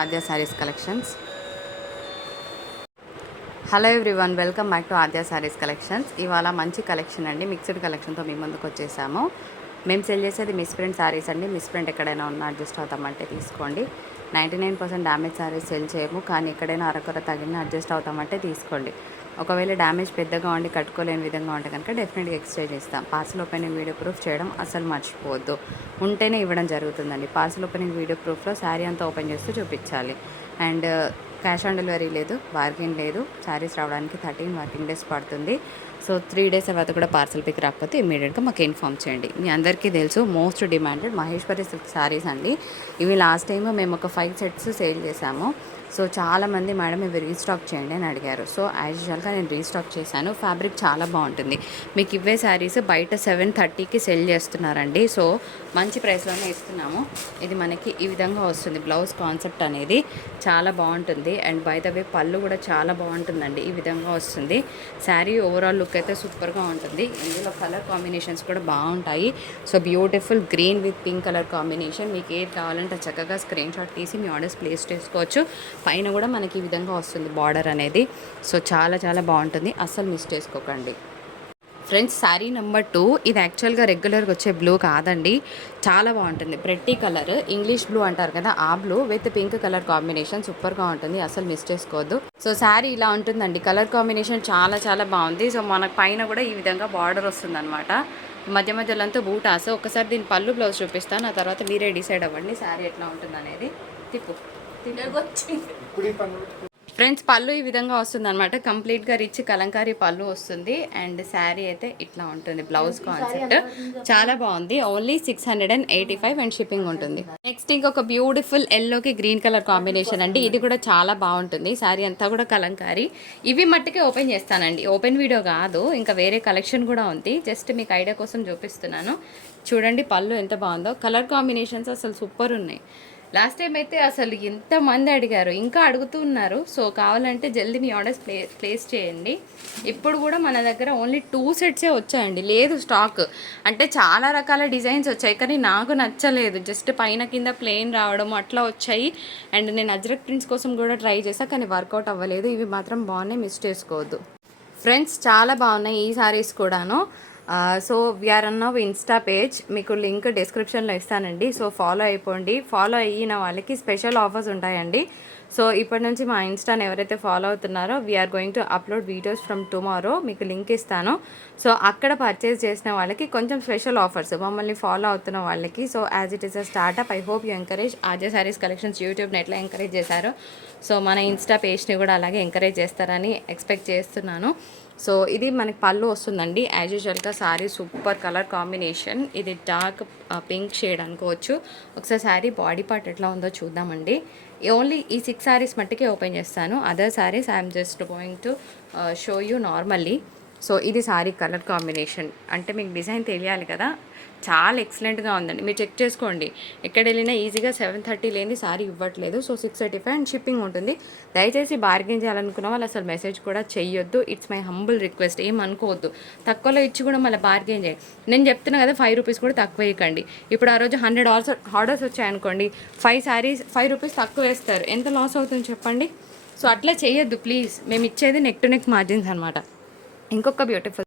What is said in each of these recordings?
Aadya sarees collections. Hello everyone, welcome back to Aadya sarees collections. ఇవాళ మంచి collection అండి, mixed కలెక్షన్తో మీ ముందుకు వచ్చేసాము. మేము సెల్ చేసేది మిస్ ప్రింట్ సారీస్ అండి. మిస్ ప్రింట్ ఎక్కడైనా ఉన్నా అడ్జస్ట్ అవుతామంటే తీసుకోండి. 99% డ్యామేజ్ సారీస్ సెల్ చేయము, కానీ ఎక్కడైనా అరకొర తగిన అడ్జస్ట్ అవుతామంటే తీసుకోండి. ఒకవేళ డ్యామేజ్ పెద్దగా ఉండి కట్టుకోలేని విధంగా ఉంటే కనుక డెఫినెట్గా ఎక్స్చేంజ్ ఇస్తాం. పార్సల్ ఓపెనింగ్ వీడియో ప్రూఫ్ చేయడం అసలు మర్చిపోవద్దు, ఉంటేనే ఇవ్వడం జరుగుతుందండి. పార్సల్ ఓపెనింగ్ వీడియో ప్రూఫ్లో శారీ అంతా ఓపెన్ చేస్తూ చూపించాలి. అండ్ క్యాష్ ఆన్ డెలివరీ లేదు, బార్గెన్ లేదు. శారీస్ రావడానికి 13 వర్కింగ్ డేస్ పడుతుంది. సో 3 డేస్ తర్వాత కూడా పార్సల్ పిక్ రాకపోతే ఇమీడియట్గా మాకు ఇన్ఫామ్ చేయండి. మీ అందరికీ తెలుసు, most demanded Maheshwari silk saris అండి. ఇవి లాస్ట్ టైం మేము ఒక 5 సెట్స్ సేల్ చేశాము. సో చాలామంది మేడం ఇవి రీస్టాక్ చేయండి అని అడిగారు. సో యాజ్ యూజువల్గా నేను రీస్టాక్ చేశాను. ఫ్యాబ్రిక్ చాలా బాగుంటుంది. మీకు ఇవే శారీస్ బయట 730కి సెల్ చేస్తున్నారండి. సో మంచి ప్రైస్లోనే ఇస్తున్నాము. ఇది మనకి ఈ విధంగా వస్తుంది. బ్లౌజ్ కాన్సెప్ట్ అనేది చాలా బాగుంటుంది. అండ్ బై ద వే పళ్ళు కూడా చాలా బాగుంటుందండి. ఈ విధంగా వస్తుంది. శారీ ఓవరాల్ లుక్ అయితే సూపర్గా ఉంటుంది. ఇందులో కలర్ కాంబినేషన్స్ కూడా బాగుంటాయి. So beautiful green with pink colour combination. మీకు ఏది కావాలంటే చక్కగా స్క్రీన్ షాట్ తీసి మీ ఆర్డర్స్ ప్లేస్ చేసుకోవచ్చు. పైన కూడా మనకి ఈ విధంగా వస్తుంది బార్డర్ అనేది. సో చాలా చాలా బాగుంటుంది, అస్సలు మిస్ చేసుకోకండి. Friends, sari number 2. ఇది యాక్చువల్గా రెగ్యులర్గా వచ్చే బ్లూ కాదండి, చాలా బాగుంటుంది. ప్రెట్టి కలర్, ఇంగ్లీష్ బ్లూ అంటారు కదా, ఆ blue with pink colour combination సూపర్గా ఉంటుంది, అసలు మిస్ చేసుకోవద్దు. సో శారీ ఇలా ఉంటుందండి. కలర్ కాంబినేషన్ చాలా చాలా బాగుంది. సో మనకు పైన కూడా ఈ విధంగా బార్డర్ వస్తుంది అనమాట. మధ్య మధ్యలో అంతా బూటాస్. ఒకసారి దీని పళ్ళు బ్లౌజ్ చూపిస్తాను, ఆ తర్వాత మీరే డిసైడ్ అవ్వండి శారీ ఎట్లా ఉంటుంది అనేది. తిప్పు. ఫ్రెండ్స్, పళ్ళు ఈ విధంగా వస్తుంది అనమాట. కంప్లీట్గా రిచ్ కలంకారీ పళ్ళు వస్తుంది. అండ్ శారీ అయితే ఇట్లా ఉంటుంది. బ్లౌజ్ కాన్సెప్ట్ చాలా బాగుంది. ఓన్లీ 685 అండ్ షిప్పింగ్ ఉంటుంది. నెక్స్ట్ ఇంకొక బ్యూటిఫుల్ ఎల్లోకి గ్రీన్ కలర్ కాంబినేషన్ అండి. ఇది కూడా చాలా బాగుంటుంది. శారీ అంతా కూడా కలంకారీ. ఇవి మట్టుకే ఓపెన్ చేస్తానండి, ఓపెన్ వీడియో కాదు, ఇంకా వేరే కలెక్షన్ కూడా ఉంది. జస్ట్ మీకు ఐడియా కోసం చూపిస్తున్నాను. చూడండి పళ్ళు ఎంత బాగుందో. కలర్ కాంబినేషన్స్ అసలు సూపర్ ఉన్నాయి. లాస్ట్ టైం అయితే అసలు ఎంతమంది అడిగారు, ఇంకా అడుగుతూ ఉన్నారు. సో కావాలంటే జల్దీ మీ ఆర్డర్స్ ప్లేస్ చేయండి. ఇప్పుడు కూడా మన దగ్గర ఓన్లీ 2 సెట్సే వచ్చాయండి, లేదు స్టాక్. అంటే చాలా రకాల డిజైన్స్ వచ్చాయి, కానీ నాకు నచ్చలేదు. జస్ట్ పైన కింద ప్లెయిన్ రావడం అట్లా వచ్చాయి. అండ్ నేను అజ్రక్ ప్రింట్స్ కోసం కూడా ట్రై చేశాను, కానీ వర్కౌట్ అవ్వలేదు. ఇవి మాత్రం బాగున్నాయి, మిస్ చేసుకోవద్దు. ఫ్రెండ్స్, చాలా బాగున్నాయి ఈ సారీస్ కూడాను. సో వీఆర్ అన్న ఇన్స్టా పేజ్, మీకు లింక్ డిస్క్రిప్షన్లో ఇస్తానండి. సో ఫాలో అయిపోండి. ఫాలో అయిన వాళ్ళకి స్పెషల్ ఆఫర్స్ ఉంటాయండి. సో ఇప్పటి నుంచి మా ఇన్స్టాని ఎవరైతే ఫాలో అవుతున్నారో we are going to upload videos from tomorrow. మీకు లింక్ ఇస్తాను. సో అక్కడ పర్చేస్ చేసిన వాళ్ళకి కొంచెం స్పెషల్ ఆఫర్స్, మమ్మల్ని ఫాలో అవుతున్న వాళ్ళకి. So as it is a startup, I hope you encourage Aadya sarees collections. యూట్యూబ్ని ఎట్లా ఎంకరేజ్ చేశారో, సో మన ఇన్స్టా పేజ్ని కూడా అలాగే ఎంకరేజ్ చేస్తారని ఎక్స్పెక్ట్ చేస్తున్నాను. సో ఇది మనకి పళ్ళు వస్తుందండి. యాజ్ యూజువల్గా శారీ సూపర్ కలర్ కాంబినేషన్. ఇది డార్క్ పింక్ షేడ్ అనుకోవచ్చు. ఒకసారి శారీ బాడీ పార్ట్ ఎట్లా ఉందో చూద్దామండి. ఓన్లీ ఈ 6 శారీస్ మట్టుకే ఓపెన్ చేస్తాను. Other saris I'm just going to show you normally. So ఇది శారీ కలర్ కాంబినేషన్. అంటే మీకు డిజైన్ తెలియాలి కదా, చాలా ఎక్సలెంట్గా ఉందండి. మీరు చెక్ చేసుకోండి, ఎక్కడ వెళ్ళినా ఈజీగా 730 లేని శారీ ఇవ్వట్లేదు. సో 635 అండ్ షిప్పింగ్ ఉంటుంది. దయచేసి బార్గెన్ చేయాలనుకున్న వాళ్ళు అసలు మెసేజ్ కూడా చెయ్యొద్దు. It's my humble request. ఏం అనుకోవద్దు, తక్కువలో ఇచ్చి కూడా మళ్ళీ బార్గెన్ చేయండి. నేను చెప్తున్నా కదా, 5 రూపీస్ కూడా తక్కువ వేయకండి. ఇప్పుడు ఆ రోజు 100 ఆర్డర్స్ వచ్చాయనుకోండి, 5 శారీస్ 5 రూపీస్ తక్కువ వేస్తారు. ఎంత లాస్ అవుతుంది చెప్పండి. సో అట్లా చేయొద్దు ప్లీజ్. మేము ఇచ్చేది నెక్ టు నెక్ మార్జిన్స్ అనమాట. ఇంకొక beautiful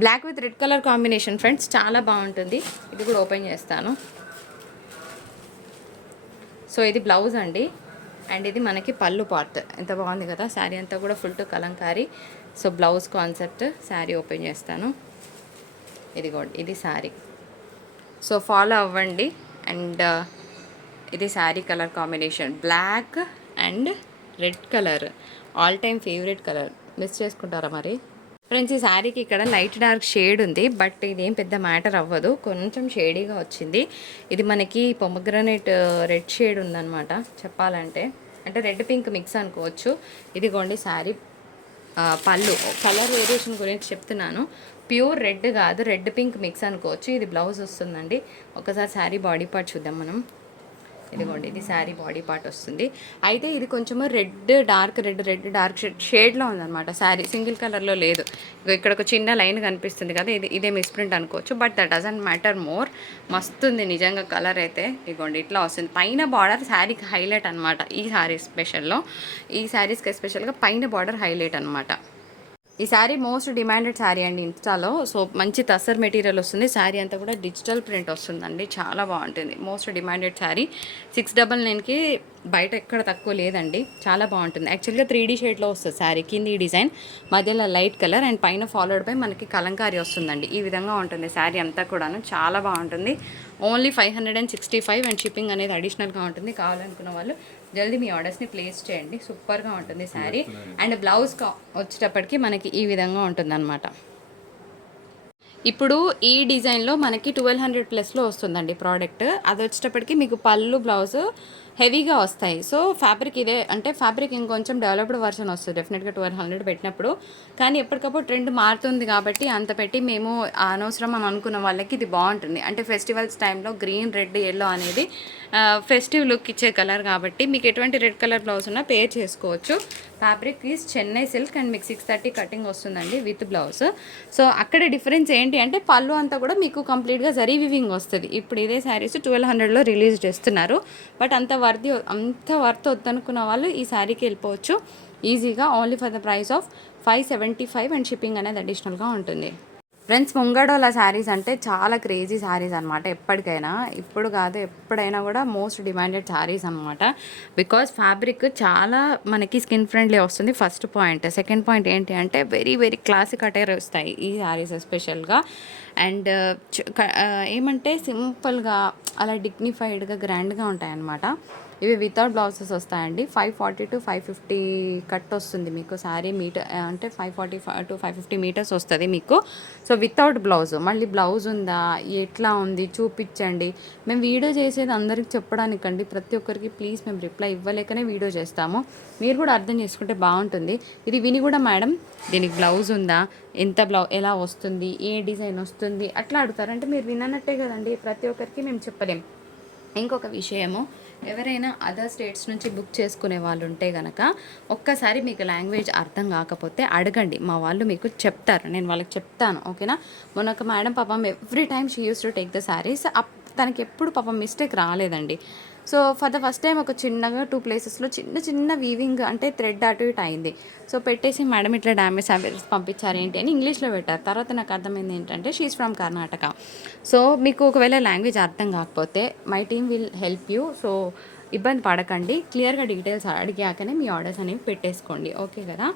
black with red colour combination friends, చాలా బాగుంటుంది. ఇది కూడా ఓపెన్ చేస్తాను. సో ఇది బ్లౌజ్ అండి. అండ్ ఇది మనకి పళ్ళు పార్ట్. ఎంత బాగుంది కదా, శారీ అంతా కూడా full to Kalamkari. So blouse concept. Sari open చేస్తాను. ఇదిగోండి, ఇది శారీ. సో ఫాలో అవ్వండి. అండ్ ఇది sari colour combination black and red colour, all time favourite colour. Miss చేసుకుంటారా మరి? ఫ్రెండ్స్, ఈ శారీకి ఇక్కడ లైట్ డార్క్ షేడ్ ఉంది, బట్ ఇదేం పెద్ద మ్యాటర్ అవ్వదు. కొంచెం షేడీగా వచ్చింది. ఇది మనకి పొమగ్రనేట్ రెడ్ షేడ్ ఉందన్నమాట చెప్పాలంటే. అంటే రెడ్ పింక్ మిక్స్ అనుకోవచ్చు. ఇదిగోండి శారీ పళ్ళు. కలర్ వేరియేషన్ గురించి చెప్తున్నాను. ప్యూర్ రెడ్ కాదు, రెడ్ పింక్ మిక్స్ అనుకోవచ్చు. ఇది బ్లౌజ్ వస్తుందండి. ఒకసారి శారీ బాడీ పార్ట్ చూద్దాం మనం. ఇదిగోండి, ఇది శారీ బాడీ పార్ట్ వస్తుంది. అయితే ఇది కొంచెము డార్క్ షేడ్లో ఉందన్నమాట. శారీ సింగిల్ కలర్లో లేదు. ఇక్కడ ఒక చిన్న లైన్ కనిపిస్తుంది కదా, ఇదే మిస్ప్రింట్ అనుకోవచ్చు. But that doesn't matter more. మస్తుంది నిజంగా కలర్ అయితే. ఇదిగోండి ఇట్లా వస్తుంది. పైన బార్డర్ శారీకి హైలైట్ అనమాట. ఈ శారీస్కి ఎస్పెషల్గా పైన బార్డర్ హైలైట్ అనమాట. ఈ శారీ మోస్ట్ డిమాండెడ్ శారీ అండి ఇన్స్టాలో. సో మంచి తసర్ మెటీరియల్ వస్తుంది. శారీ అంతా కూడా డిజిటల్ ప్రింట్ వస్తుందండి, చాలా బాగుంటుంది. Most demanded sari. 699కి బయట ఎక్కడ తక్కువ లేదండి, చాలా బాగుంటుంది. యాక్చువల్గా 3D షేడ్లో వస్తుంది శారీ. కింది డిజైన్, మధ్యలో లైట్ కలర్ అండ్ పైన ఫాలోడ్ బై మనకి కలంకారీ వస్తుందండి. ఈ విధంగా ఉంటుంది శారీ అంతా కూడాను, చాలా బాగుంటుంది. ఓన్లీ 565 అండ్ షిప్పింగ్ అనేది అడిషనల్గా ఉంటుంది. కావాలనుకున్న వాళ్ళు జల్దీ మీ ఆర్డర్స్ని ప్లేస్ చేయండి. సూపర్గా ఉంటుంది శారీ. అండ్ బ్లౌజ్ వచ్చేటప్పటికి మనకి ఈ విధంగా ఉంటుంది అనమాట. ఇప్పుడు ఈ డిజైన్లో మనకి 1200+ వస్తుందండి ప్రోడక్ట్. అది వచ్చేటప్పటికి మీకు పళ్ళు బ్లౌజ్ హెవీగా వస్తాయి. సో ఫ్యాబ్రిక్ ఇదే, అంటే ఫ్యాబ్రిక్ ఇంకొంచెం డెవలప్డ్ వర్షన్ వస్తుంది డెఫినెట్గా 1200 పెట్టినప్పుడు. కానీ ఎప్పటికప్పుడు ట్రెండ్ మారుతుంది కాబట్టి అంత పెట్టి మేము అనవసరం అని అనుకున్న వాళ్ళకి ఇది బాగుంటుంది. అంటే ఫెస్టివల్స్ టైంలో గ్రీన్, రెడ్, ఎల్లో అనేది ఫెస్టివ్ లుక్ ఇచ్చే కలర్ కాబట్టి మీకు ఎటువంటి రెడ్ కలర్ బ్లౌజ్ ఉన్నా పేర్ చేసుకోవచ్చు. Fabric is Chennai silk and మీకు 630 కటింగ్ వస్తుందండి విత్ బ్లౌజ్. సో అక్కడ డిఫరెన్స్ ఏంటి అంటే పళ్ళు అంతా కూడా మీకు కంప్లీట్గా జరీ వివింగ్ వస్తుంది. ఇప్పుడు ఇదే శారీస్ 1200లో రిలీజ్ చేస్తున్నారు. బట్ అంత వర్త్ వద్దనుకున్న వాళ్ళు ఈ శారీకి వెళ్ళిపోవచ్చు ఈజీగా. Only for the price of 575 and shipping అనేది అడిషనల్గా ఉంటుంది. ఫ్రెండ్స్, ముంగడోల శారీస్ అంటే చాలా క్రేజీ శారీస్ అనమాట. ఎప్పటికైనా, ఇప్పుడు కాదు ఎప్పుడైనా కూడా మోస్ట్ డిమాండెడ్ శారీస్ అనమాట. బికాజ్ ఫ్యాబ్రిక్ చాలా మనకి స్కిన్ ఫ్రెండ్లీ వస్తుంది, ఫస్ట్ పాయింట్. సెకండ్ పాయింట్ ఏంటి అంటే వెరీ వెరీ క్లాసిక్ అటైర్ వస్తాయి ఈ శారీస్ ఎస్పెషల్గా. అండ్ ఏమంటే సింపుల్గా అలా డిగ్నిఫైడ్గా గ్రాండ్గా ఉంటాయి అన్నమాట. ఇవి వితౌట్ బ్లౌజెస్ వస్తాయండి. 540 to 550 కట్ వస్తుంది మీకు శారీ మీటర్, అంటే 545 to 550 మీటర్స్ వస్తుంది మీకు. So without blouse. మళ్ళీ బ్లౌజ్ ఉందా, ఎట్లా ఉంది చూపించండి. మేము వీడియో చేసేది అందరికి చెప్పడానికండి, ప్రతి ఒక్కరికి ప్లీజ్ మేము రిప్లై ఇవ్వలేకనే వీడియో చేస్తాము. మీరు కూడా అర్థం చేసుకుంటే బాగుంటుంది. ఇది విని కూడా మేడం దీనికి బ్లౌజ్ ఉందా, ఎలా వస్తుంది, ఏ డిజైన్ వస్తుంది అట్లా అడుగుతారు. అంటే మీరు విననట్టే కదండి, ప్రతి ఒక్కరికి మేము చెప్పలేం. ఇంకొక విషయము, ఎవరైనా అదర్ స్టేట్స్ నుంచి బుక్ చేసుకునే వాళ్ళు ఉంటే కనుక ఒక్కసారి మీకు లాంగ్వేజ్ అర్థం కాకపోతే అడగండి, మా వాళ్ళు మీకు చెప్తారు. నేను వాళ్ళకి చెప్తాను, ఓకేనా. మొన్న ఒక మేడం పాపం every time she use to take the saris. తనకి ఎప్పుడు పాపం మిస్టేక్ రాలేదండి. So for the first time ఒక చిన్నగా 2 ప్లేసెస్లో చిన్న వీవింగ్ అంటే థ్రెడ్ అటు ఇటు అయింది. సో పెట్టేసి మేడం ఇట్లా డ్యామేజ్ శారీస్ పంపించారు ఏంటి అని ఇంగ్లీష్లో పెట్టారు. తర్వాత నాకు అర్థమైంది ఏంటంటే షీఈస్ ఫ్రమ్ కర్ణాటక. సో మీకు ఒకవేళ లాంగ్వేజ్ అర్థం కాకపోతే my team will help you. So ఇబ్బంది పడకండి, క్లియర్గా డీటెయిల్స్ అడిగాకనే మీ ఆర్డర్స్ అనేవి పెట్టేసుకోండి, ఓకే కదా.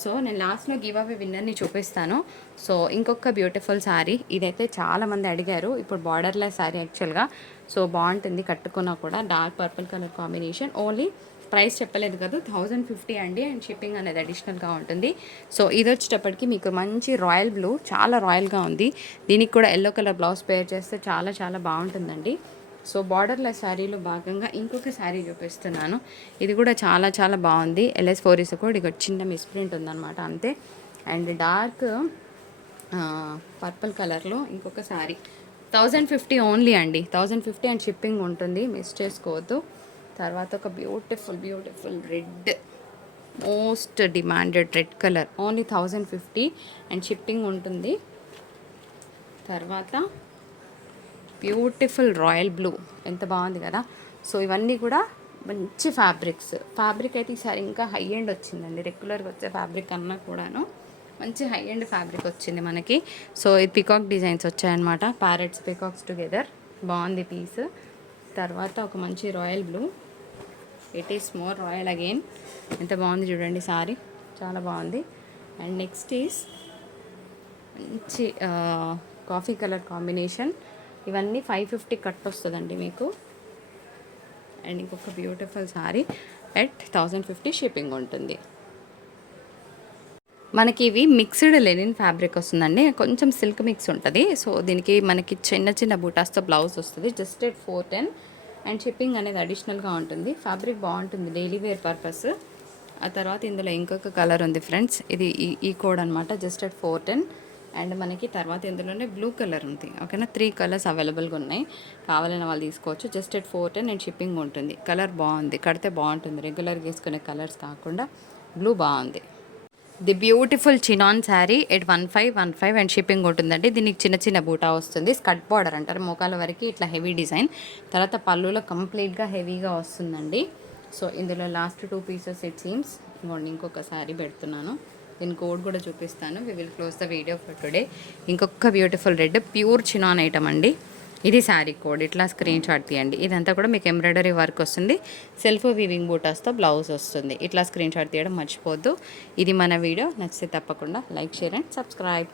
సో నేను లాస్ట్లో గివ్ అవే విన్నర్ని చూపిస్తాను. సో ఇంకొక బ్యూటిఫుల్ శారీ, ఇదైతే చాలామంది అడిగారు. ఇప్పుడు బార్డర్లెస్ శారీ యాక్చువల్గా. సో బాగుంటుంది కట్టుకున్నా కూడా, dark purple colour combination. Only price చెప్పలేదు కదా, 1050 అండి. అండ్ షిప్పింగ్ అనేది అడిషనల్గా ఉంటుంది. సో ఇది వచ్చేటప్పటికి మీకు మంచి రాయల్ బ్లూ, చాలా రాయల్గా ఉంది. దీనికి కూడా ఎల్లో కలర్ బ్లౌజ్ పేర్ చేస్తే చాలా చాలా బాగుంటుందండి. సో బార్డర్లెస్ శారీలో భాగంగా ఇంకొక శారీ చూపిస్తున్నాను. ఇది కూడా చాలా చాలా బాగుంది. LS4 కూడా ఇక చిన్న మిస్ప్రింట్ ఉందన్నమాట అంతే. అండ్ డార్క్ పర్పుల్ కలర్లో ఇంకొక శారీ 1050 ఓన్లీ అండి. 1050 అండ్ షిప్పింగ్ ఉంటుంది, మిస్ చేసుకోవద్దు. తర్వాత ఒక beautiful red, most demanded red colour, only 1050 and shipping ఉంటుంది. తర్వాత బ్యూటిఫుల్ రాయల్ బ్లూ, ఎంత బాగుంది కదా. సో ఇవన్నీ కూడా మంచి ఫ్యాబ్రిక్ అయితే ఈసారి ఇంకా హై ఎండ్ వచ్చిందండి. రెగ్యులర్గా వచ్చే ఫ్యాబ్రిక్ అన్నా కూడాను మంచి హై ఎండ్ ఫ్యాబ్రిక్ వచ్చింది మనకి. సో ఇది పికాక్ డిజైన్స్ వచ్చాయన్నమాట, ప్యారెట్స్ పికాక్స్ టుగెదర్, బాగుంది పీస్. తర్వాత ఒక మంచి royal blue, it is more royal again. ఎంత బాగుంది చూడండి సారీ, చాలా బాగుంది. అండ్ నెక్స్ట్ ఈస్ మంచి కాఫీ కలర్ కాంబినేషన్. ఇవన్నీ 550 కట్ వస్తుందండి మీకు. అండ్ ఇంకొక బ్యూటిఫుల్ శారీ ఎట్ 1050 షిప్పింగ్ ఉంటుంది. మనకి ఇవి మిక్స్డ్ లెనిన్ ఫ్యాబ్రిక్ వస్తుందండి, కొంచెం సిల్క్ మిక్స్ ఉంటుంది. సో దీనికి మనకి చిన్న బూటాస్తో బ్లౌజ్ వస్తుంది, జస్ట్ ఎట్ 410 అండ్ షిప్పింగ్ అనేది అడిషనల్గా ఉంటుంది. ఫ్యాబ్రిక్ బాగుంటుంది డైలీ వేర్ పర్పస్. ఆ తర్వాత ఇందులో ఇంకొక కలర్ ఉంది ఫ్రెండ్స్, ఇది ఈ కోడ్ అనమాట, జస్ట్ ఎట్ 410 అండ్ మనకి తర్వాత ఇందులోనే బ్లూ కలర్ ఉంది. ఓకేనా, 3 కలర్స్ అవైలబుల్గా ఉన్నాయి. కావాలన్న వాళ్ళు తీసుకోవచ్చు. జస్ట్ ఎట్ 410 అండ్ షిప్పింగ్ ఉంటుంది. కలర్ బాగుంది, కడితే బాగుంటుంది. రెగ్యులర్గా వేసుకునే కలర్స్ కాకుండా బ్లూ బాగుంది. The beautiful chinon sari at 1515 and shipping ఉంటుందండి. దీనికి చిన్న చిన్న బూటా వస్తుంది. స్కర్ట్ బార్డర్ అంటారు, మోకాల వరకు ఇట్లా హెవీ డిజైన్. తర్వాత పళ్ళులో కంప్లీట్గా హెవీగా వస్తుందండి. సో ఇందులో లాస్ట్ 2 పీసెస్ ఇట్ సీమ్స్. ఇంకోండి, ఇంకొక శారీ పెడుతున్నాను. దీని కోడ్ కూడా చూపిస్తాను. We will close the video for today. ఇంకొక beautiful red pure chinon item అండి. ఇది శారీ కోడ్, ఇట్లా స్క్రీన్ షాట్ తీయండి. ఇదంతా కూడా మీకు ఎంబ్రాయిడరీ వర్క్ వస్తుంది. సెల్ఫ్ వీవింగ్ బూటాస్తో బ్లౌజ్ వస్తుంది. ఇట్లా స్క్రీన్ షాట్ తీయడం మర్చిపోద్దు. ఇది మన వీడియో నచ్చితే తప్పకుండా లైక్, షేర్ అండ్ సబ్స్క్రైబ్.